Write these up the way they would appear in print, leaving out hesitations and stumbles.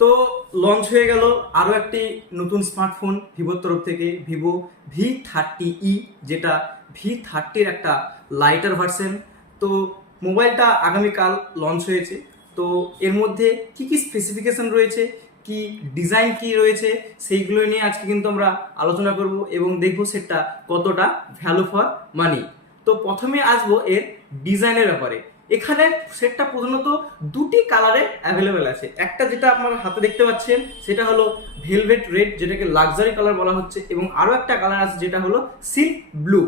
তো লঞ্চ হয়ে গেল আরও একটি নতুন স্মার্টফোন ভিভোর তরফ থেকে, ভিভো V30e, যেটা V30-র একটা লাইটার ভার্সন। তো মোবাইলটা আগামীকাল লঞ্চ হয়েছে। তো এর মধ্যে কি কি স্পেসিফিকেশন রয়েছে, কি ডিজাইন কি রয়েছে, সেইগুলো নিয়ে আজকে কিন্তু আমরা আলোচনা করব এবং দেখব সেটটা কতটা ভ্যালু ফর মানি। তো প্রথমে আসবো এর ডিজাইনের ব্যাপারে। এখানে সেটটা প্রধানত দুটি কালারে অ্যাভেলেবেল আছে। একটা যেটা আপনারা হাতে দেখতে পাচ্ছেন সেটা হলো ভেলভেট রেড, যেটাকে লাক্সারি কালার বলা হচ্ছে, এবং আরও একটা কালার আছে যেটা হলো সিল্ক ব্লু।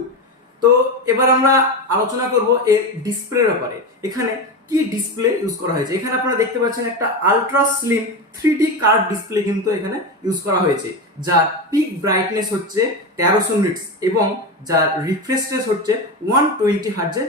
তো এবার আমরা আলোচনা করব এর ডিসপ্লের ব্যাপারে। এখানে কি ডিসপ্লে ইউজ করা হয়েছে। এখানে আপনারা দেখতে পাচ্ছেন একটা ultra slim 3D curve display কিন্তু এখানে ইউজ করা হয়েছে, যার পিক ব্রাইটনেস হচ্ছে 1300 নিটস এবং যার রিফ্রেশ রেট হচ্ছে 120 হার্টজের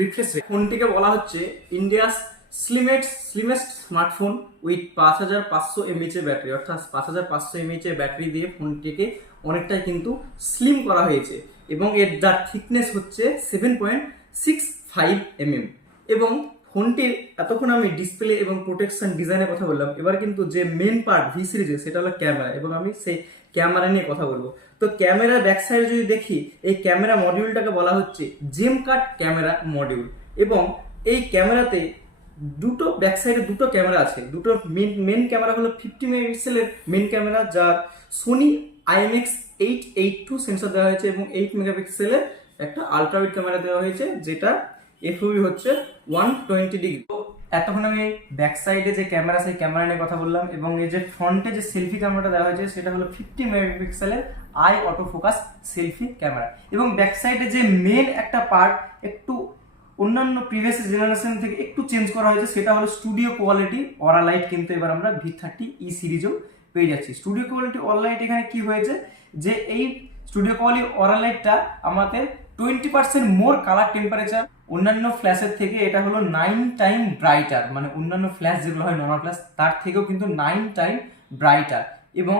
রিফ্রেশ রেট। ফোনটিকে বলা হচ্ছে India's slimmest smartphone with 5500 mAh এর ব্যাটারি, অর্থাৎ 5500 mAh এর ব্যাটারি দিয়ে ফোনটিকে অনেকটাই কিন্তু স্লিম করা হয়েছে এবং এর যার থিকনেস হচ্ছে 7.65 mm। এবং ফোনটির এতক্ষণ আমি ডিসপ্লে এবং প্রোটেকশন ডিজাইনের কথা বললাম, এবার কিন্তু যে মেন পার্ট ভি সিরিজে সেটা হলো ক্যামেরা, এবং আমি সেই ক্যামেরা নিয়ে কথা বলবো। তো ক্যামেরার ব্যাক সাইডে যদি দেখি, এই ক্যামেরা মডিউলটাকে বলা হচ্ছে জেম কাট ক্যামেরা মডিউল, এবং এই ক্যামেরাতে দুটো ব্যাক সাইডে দুটো ক্যামেরা আছে। দুটো মেন ক্যামেরা হলো 50 মেগাপিক্সেলের মেন ক্যামেরা, যার সোনি IMX882 সেন্সর দেওয়া হয়েছে, এবং 8 মেগাপিক্সেলের একটা আলট্রাওয়াইড ক্যামেরা দেওয়া হয়েছে, যেটা এফওভি হচ্ছে 120 ডিগ্রি। তো এতক্ষণ আমি ব্যাক সাইডে যে ক্যামেরা সেই ক্যামেরা নিয়ে কথা বললাম, এবং এই যে ফ্রন্টে যে সেলফি ক্যামেরাটা দেওয়া হয়েছে সেটা হলো 50 মেগাপিক্সেলের I auto focus selfie camera. এবং ব্যাক সাইডে যে মেন একটা পার্ট একটু অন্যান্য প্রিভিয়াস জেনারেশন থেকে একটু চেঞ্জ করা হয়েছে, সেটা হলো স্টুডিও কোয়ালিটি অরা লাইট, কিন্তু এবার আমরা V30e সিরিজেও পেয়ে যাচ্ছি। স্টুডিও কোয়ালিটি অরা লাইট এখানে কি হয়েছে, যে এই স্টুডিও কোয়ালিটি অরা লাইটটা আমাদের 20% মোর কালার টেম্পারেচার, অন্যান্য ফ্ল্যাশের থেকে এটা হলো 9 টাইম ব্রাইটার, মানে অন্যান্য ফ্ল্যাশ যেগুলো হয় নর্মাল ফ্ল্যাশ তার থেকেও কিন্তু 9 টাইম ব্রাইটার, এবং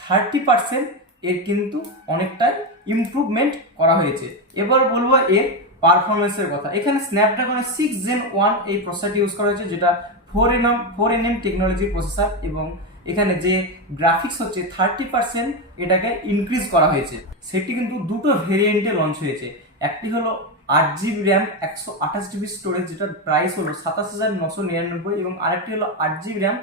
30% এর কিন্তু অনেকটাই ইমপ্রুভমেন্ট করা হয়েছে। এবার বলবো এর পারফরমেন্সের কথা। এখানে স্ন্যাপড্রাগনের 6 Gen 1 এই প্রসেসরটি ইউজ করা হয়েছে, যেটা 4nm টেকনোলজি প্রসেসর, এবং এখানে যে গ্রাফিক্স হচ্ছে 30% এটাকে ইনক্রিজ করা হয়েছে। সেটি কিন্তু দুটো ভেরিয়েন্টে লঞ্চ হয়েছে। একটি হলো 8GB র্যাম 128GB স্টোরেজ, যেটার প্রাইস হলো 27,999, এবং আরেকটি হলো 8GB র্যাম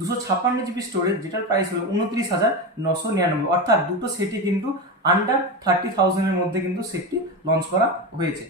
256GB স্টোরেজ, যেটার প্রাইস হলো 29,999। অর্থাৎ দুটো সেটই কিন্তু আন্ডার 30,000 এর মধ্যে কিন্তু সেটটি লঞ্চ করা হয়েছে।